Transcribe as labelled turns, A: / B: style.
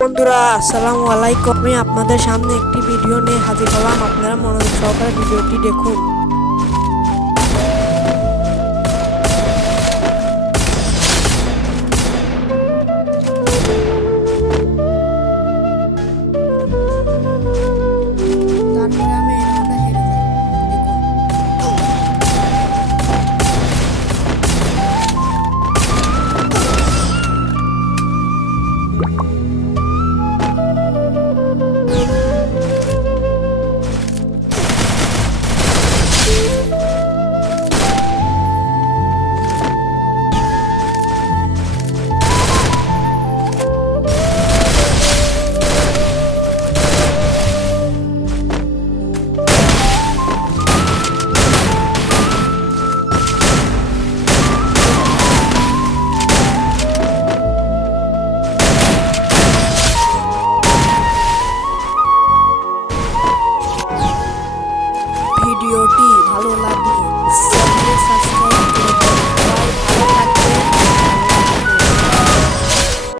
A: বন্ধুরা, আসসালামু আলাইকুম। আমি আপনাদের সামনে একটি ভিডিও নিয়ে হাজির হলাম। আপনারা মনোযোগ সহকারে ভিডিওটি দেখুন। Aku.